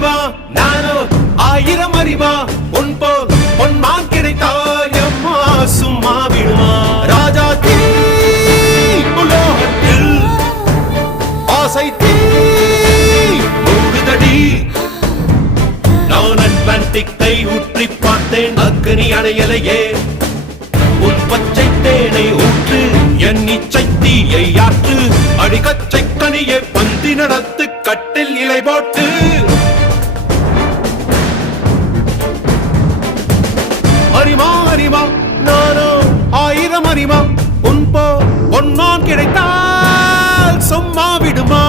அறிவா நானோ ஆயிரம் அறிவா உன் போல் பொன்மான் கிடைத்தால் எம்மா சும்மா விடுமா ராஜா தீ உலோகத்தில் ஆசை தீ மூடுதடி நான் அட்லாண்டிக்கை ஊற்றி பார்த்தேன் அக்கனி அணையலையே உன் பச்சை தேனை ஊற்று என் இச்சை தீயை ஆற்று அடிக்கச்சை கனியை பந்தி நடத்து கட்டில் இலை போட்டு அறிமா அறிமா நானோ ஆயிரம் அறிமா உன் போ பொன்னான் கிடைத்தால் சும்மா விடுமா